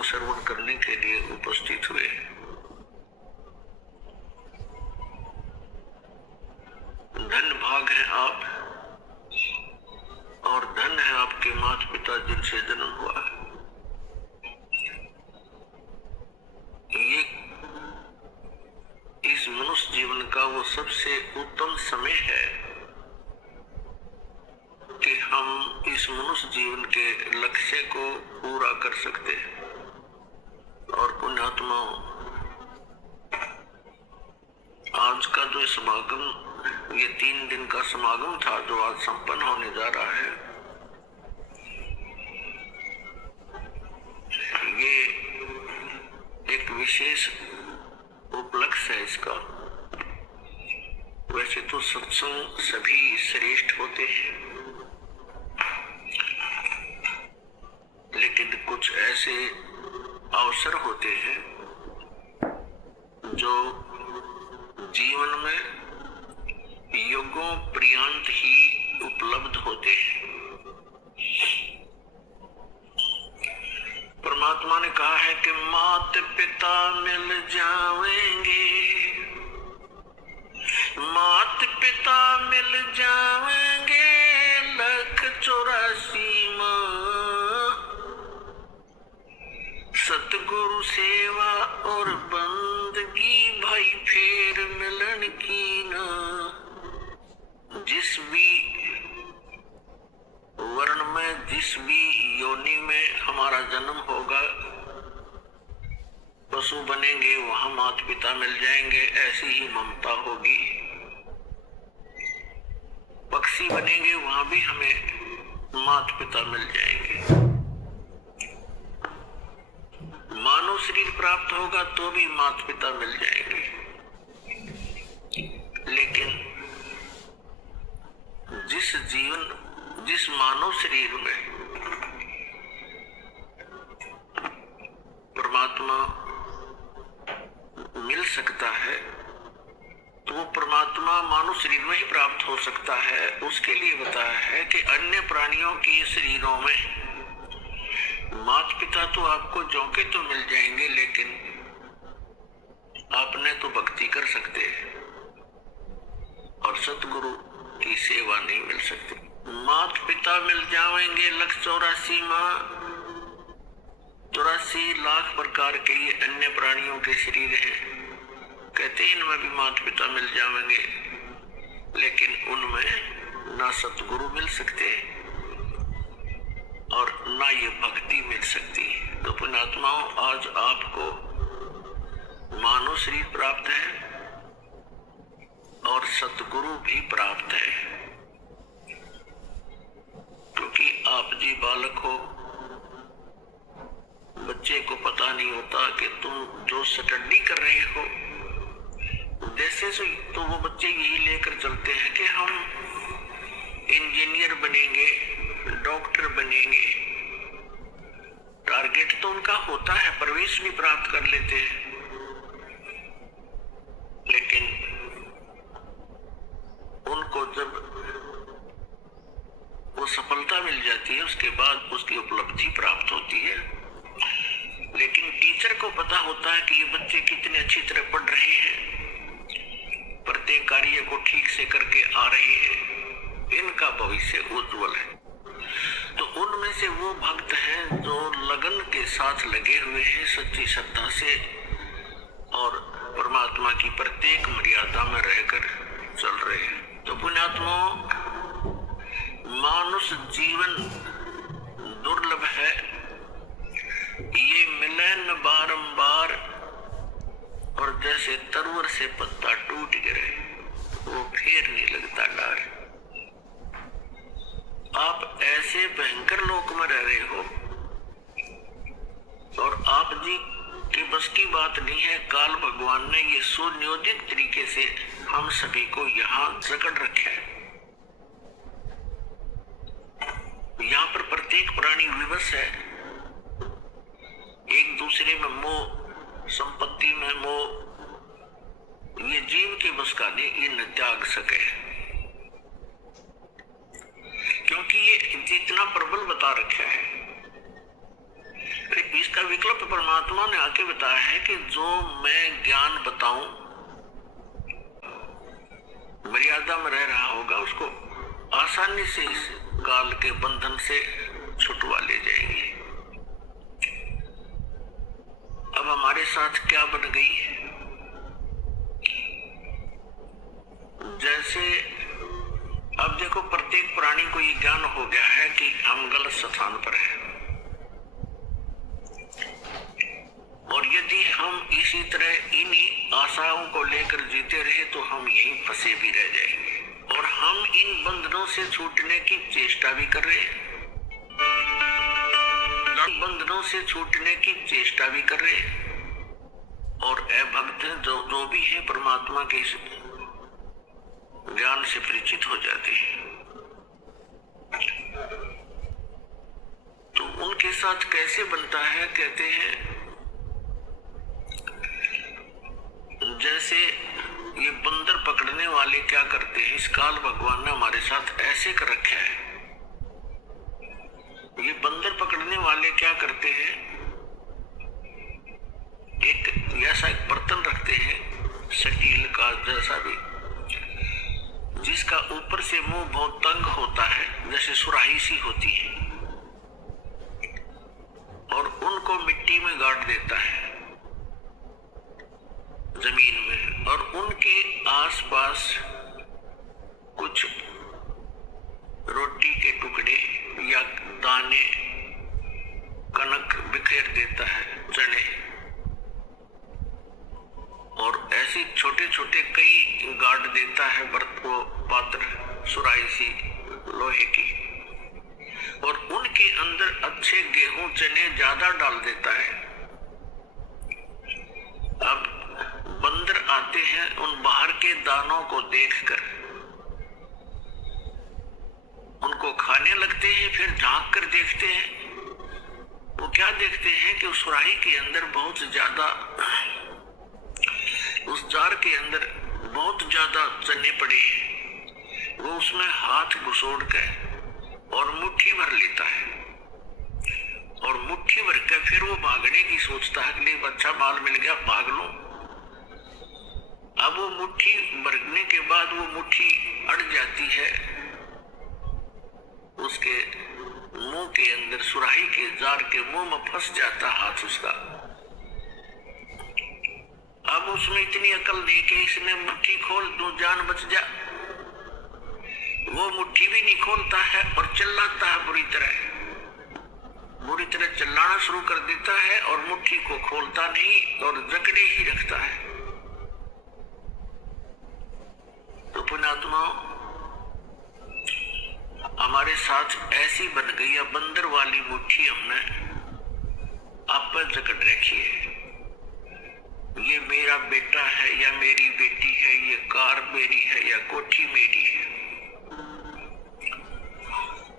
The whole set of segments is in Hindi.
श्रवण करने के लिए उपस्थित हुए। धन भाग है आप और धन है आपके माता पिता जिनसे जन्म हुआ। ये इस मनुष्य जीवन का वो सबसे उत्तम समय है कि हम इस मनुष्य जीवन के लक्ष्य को पूरा कर सकते हैं। और पुण्यात्मा, आज का जो समागम, ये 3 दिन का समागम था जो आज संपन्न होने जा रहा है, ये एक विशेष उपलक्ष्य है इसका। वैसे तो सत्संग सभी श्रेष्ठ होते हैं, लेकिन कुछ ऐसे अवसर होते हैं जो जीवन में युगों पर्यंत ही उपलब्ध होते हैं। परमात्मा ने कहा है कि माता पिता मिल जाएंगे, माता पिता मिल जाएंगे, 184 माँ सतगुरु सेवा और बंदगी भाई फिर मिलन की ना। जिस भी वर्ण में, जिस भी योनि में हमारा जन्म होगा, पशु बनेंगे वहां माता पिता मिल जाएंगे, ऐसी ही ममता होगी। पक्षी बनेंगे वहां भी हमें माता पिता मिल जाएंगे। मानव शरीर प्राप्त होगा तो भी माता पिता मिल जाएंगे। लेकिन जिस मानव शरीर में परमात्मा मिल सकता है, तो वो परमात्मा मानव शरीर में ही प्राप्त हो सकता है। उसके लिए बताया है कि अन्य प्राणियों के शरीरों में माता पिता तो आपको जोके तो मिल जाएंगे, लेकिन आपने तो भक्ति कर सकते हैं और सतगुरु की सेवा नहीं मिल सकती। माता पिता मिल जाएंगे, 184 माँ, 84 लाख प्रकार के ये अन्य प्राणियों के शरीर हैं। कहते हैं इनमें भी माता पिता मिल जाएंगे, लेकिन उनमें ना सतगुरु मिल सकते और ना ये भक्ति मिल सकती। तो पुण्यात्माओं, आज आपको मानव शरीर प्राप्त है और सतगुरु भी प्राप्त है, क्योंकि आप जी बालक हो। बच्चे को पता नहीं होता कि तुम जो स्टडी कर रहे हो, जैसे तो वो बच्चे यही लेकर चलते हैं कि हम इंजीनियर बनेंगे, डॉक्टर बनेंगे। टारगेट तो उनका होता है, प्रवेश भी प्राप्त कर लेते हैं, लेकिन उनको जब वो सफलता मिल जाती है उसके बाद उसकी उपलब्धि प्राप्त होती है। लेकिन टीचर को पता होता है कि ये बच्चे कितने अच्छी तरह पढ़ रहे हैं, प्रत्येक कार्य को ठीक से करके आ रहे हैं, इनका भविष्य उज्जवल है। तो उनमें से वो भक्त हैं जो लगन के साथ लगे हुए हैं, सच्ची श्रद्धा से, और परमात्मा की प्रत्येक मर्यादा में रहकर चल रहे हैं। तो पुण्यात्माओं, मानुष जीवन दुर्लभ है, ये मिले न बारंबार, और जैसे तरवर से पत्ता टूट गिरे वो फिर नहीं लगता डार। आप ऐसे भयंकर लोक में रह रहे हो और आप जी की बस की बात नहीं है। काल भगवान ने ये सुनियोजित तरीके से हम सभी को यहाँ जकड़ रखा है। यहाँ पर प्रत्येक प्राणी विवश है, एक दूसरे में मोह, संपत्ति में मोह, ये जीव के बस का नहीं, ये न त्याग सके, क्योंकि ये जितना प्रबल बता रखा है। इसका विकल्प परमात्मा ने आके बताया है कि जो मैं ज्ञान बताऊं मर्यादा में रह रहा होगा उसको आसानी से इस काल के बंधन से छुटवा ले जाएंगे। अब हमारे साथ क्या बन गई है, जैसे अब देखो प्रत्येक प्राणी को ये ज्ञान हो गया है कि हम गलत स्थान पर हैं, और यदि हम इसी तरह इन्हीं आशाओं को लेकर जीते रहे तो हम यहीं फंसे भी रह जाएंगे, और हम इन बंधनों से छूटने की चेष्टा भी कर रहे हैं, बंधनों से छूटने की चेष्टा भी कर रहे हैं, और भक्त जो भी है परमात्मा के इस ज्ञान से परिचित हो जाते हैं। तो उनके साथ कैसे बनता है, कहते हैं जैसे ये बंदर पकड़ने वाले क्या करते हैं, इस काल भगवान ने हमारे साथ ऐसे कर रखा है। ये बंदर पकड़ने वाले क्या करते हैं, एक ऐसा एक बर्तन रखते हैं स्टील का जैसा भी, जिसका ऊपर से मुंह बहुत तंग होता है, जैसे सुराही सी होती है, और उनको मिट्टी में गाड़ देता है जमीन में, और उनके आसपास कुछ रोटी के टुकड़े या दाने कनक बिखेर देता है, चने, और ऐसे छोटे छोटे कई गाड़ देता है वो पात्र सुराही सी लोहे की, और उनके अंदर अच्छे गेहूं चने ज्यादा डाल देता है। अब बंदर आते हैं उन बाहर के दानों को देखकर उनको खाने लगते हैं, फिर झांक कर देखते हैं। वो क्या देखते हैं कि उस सुराही के अंदर बहुत ज्यादा, उस जार के अंदर बहुत ज्यादा चने पड़े हैं। वो उसमें हाथ घुसोड़ कर और मुट्ठी भर लेता है, और मुट्ठी भर कर फिर वो भागने की सोचता है कि नहीं अच्छा माल मिल गया, भाग लो। अब वो मुट्ठी भरने के बाद वो मुट्ठी अड़ जाती है उसके मुंह के अंदर, सुराही के जार के मुंह में फंस जाता हाथ उसका। अब उसमें इतनी अकल नहीं कि इसने मुट्ठी खोल दूं जान बच जा, वो मुट्ठी भी नहीं खोलता है और चिल्लाता है बुरी तरह चिल्लाना शुरू कर देता है, और मुट्ठी को खोलता नहीं और जकड़े ही रखता है। तो पुण्यात्मा हमारे साथ ऐसी बन गई है बंदर वाली मुट्ठी, हमने आप पर जकड़ रखी है। ये मेरा बेटा है या मेरी बेटी है, ये कार मेरी है या कोठी मेरी है।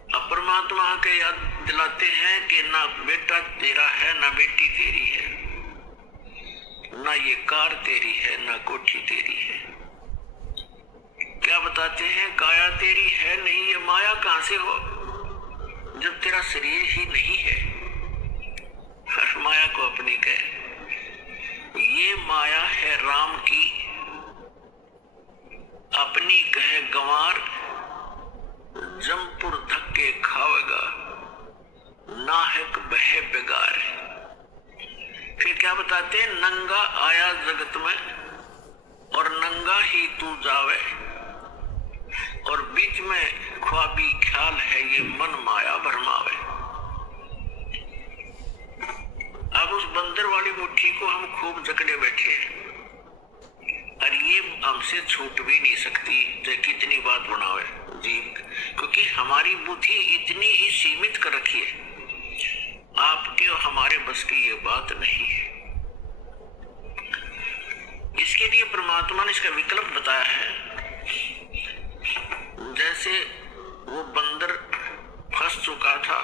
अब परमात्मा के याद दिलाते हैं कि ना बेटा तेरा है, ना बेटी तेरी है, ना ये कार तेरी है, ना कोठी तेरी है। क्या बताते हैं, काया तेरी है नहीं, ये माया कहां से हो जब तेरा शरीर ही नहीं है। हर माया को अपनी कहे, ये माया है राम की, अपनी कहे गंवार, जमपुर धक्के खावेगा, नाहक बहे बेगार। फिर क्या बताते हैं, नंगा आया जगत में और नंगा ही तू जावे, और बीच में ख्वाबी ख्याल है ये मन माया भरमावे। अब उस बंदर वाली मुट्ठी को हम खूब जकड़े बैठे हैं, और ये हमसे छूट भी नहीं सकती चाहे कितनी बात बनावे जी, क्योंकि हमारी बुद्धि इतनी ही सीमित कर रखी है, आपके और हमारे बस की ये बात नहीं है। इसके लिए परमात्मा ने इसका विकल्प बताया है। जैसे वो बंदर फंस चुका था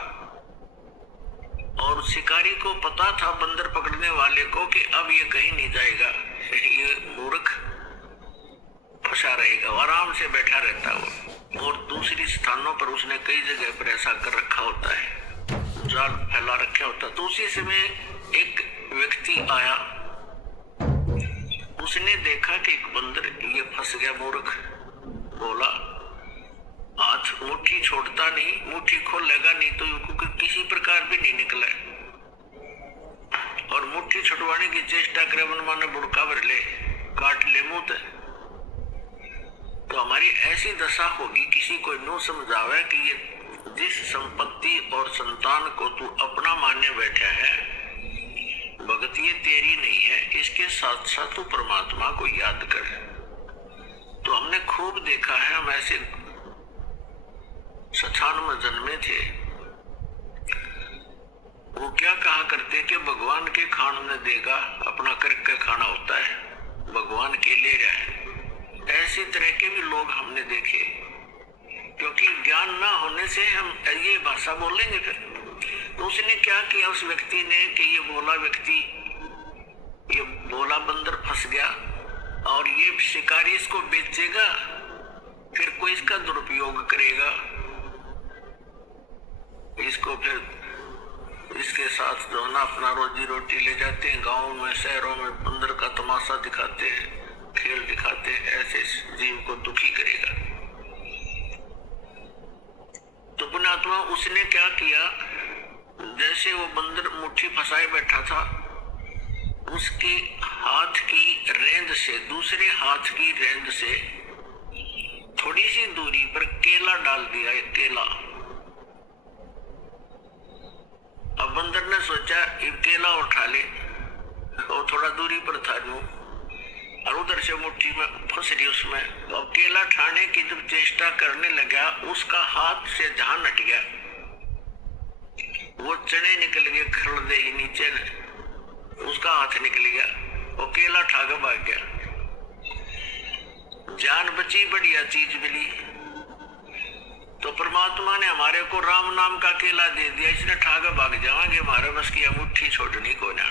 और शिकारी को पता था बंदर पकड़ने वाले को कि अब ये कहीं नहीं जाएगा, ये मूर्ख फंसा रहेगा, आराम से बैठा रहता वो। और दूसरी स्थानों पर उसने कई जगह पर ऐसा कर रखा होता है, जाल फैला रखा होता है। तो उसी समय एक व्यक्ति आया, उसने देखा कि एक बंदर ये फंस गया। मूर्ख बोला, हाथ मुट्ठी छोड़ता नहीं, मुट्ठी खोलेगा नहीं तो किसी प्रकार भी नहीं निकला, और मुट्ठी छुड़वाने की चेष्टा करे, मन माने बुड़का भर ले, काट ले मुंह ते। तो हमारी ऐसी दशा होगी, किसी को नो समझावे कि ये जिस संपत्ति और संतान को तू अपना मानने बैठा है, भगत ये तेरी नहीं है, इसके साथ साथ तू परमात्मा को याद कर। तो हमने खूब देखा है, हम ऐसे सछान में जन्मे थे, वो क्या कहा करते कि भगवान के खान में देगा, अपना करके खाना होता है, भगवान के ले जाए। ऐसी तरह के भी लोग हमने देखे, क्योंकि ज्ञान ना होने से हम ये भाषा बोलेंगे। फिर तो उसने क्या किया उस व्यक्ति ने कि ये भोला व्यक्ति, ये भोला बंदर फंस गया और ये शिकारी इसको बेचेगा, फिर कोई इसका दुरुपयोग करेगा, इसको फिर इसके साथ जो ना अपना रोजी रोटी ले जाते हैं, गाँव में शहरों में बंदर का तमाशा दिखाते हैं, खेल दिखाते हैं, ऐसे जीव को दुखी करेगा। तो पुण्यात्मा उसने क्या किया, जैसे वो बंदर मुट्ठी फंसाए बैठा था, उसके हाथ की रेंद से दूसरे हाथ की रेंद से थोड़ी सी दूरी पर केला डाल दिया, एक केला। अब बंदर ने सोचा ये केला उठा ले, और थोड़ा दूरी पर था जो, और उधर से मुट्ठी में फंस रही उसमें। अब केला ठाने की जब चेष्टा करने लगा, उसका हाथ से ध्यान हट गया, वो चने निकल गए, खड़दे ही नीचे उसका हाथ निकल गया, वो केला ठा के भाग गया। जान बची, बढ़िया चीज मिली। तो परमात्मा ने हमारे को राम नाम का केला दे दिया, इसने ठा के भाग जाएंगे, हमारे बस की मुट्ठी छोड़नी को ना।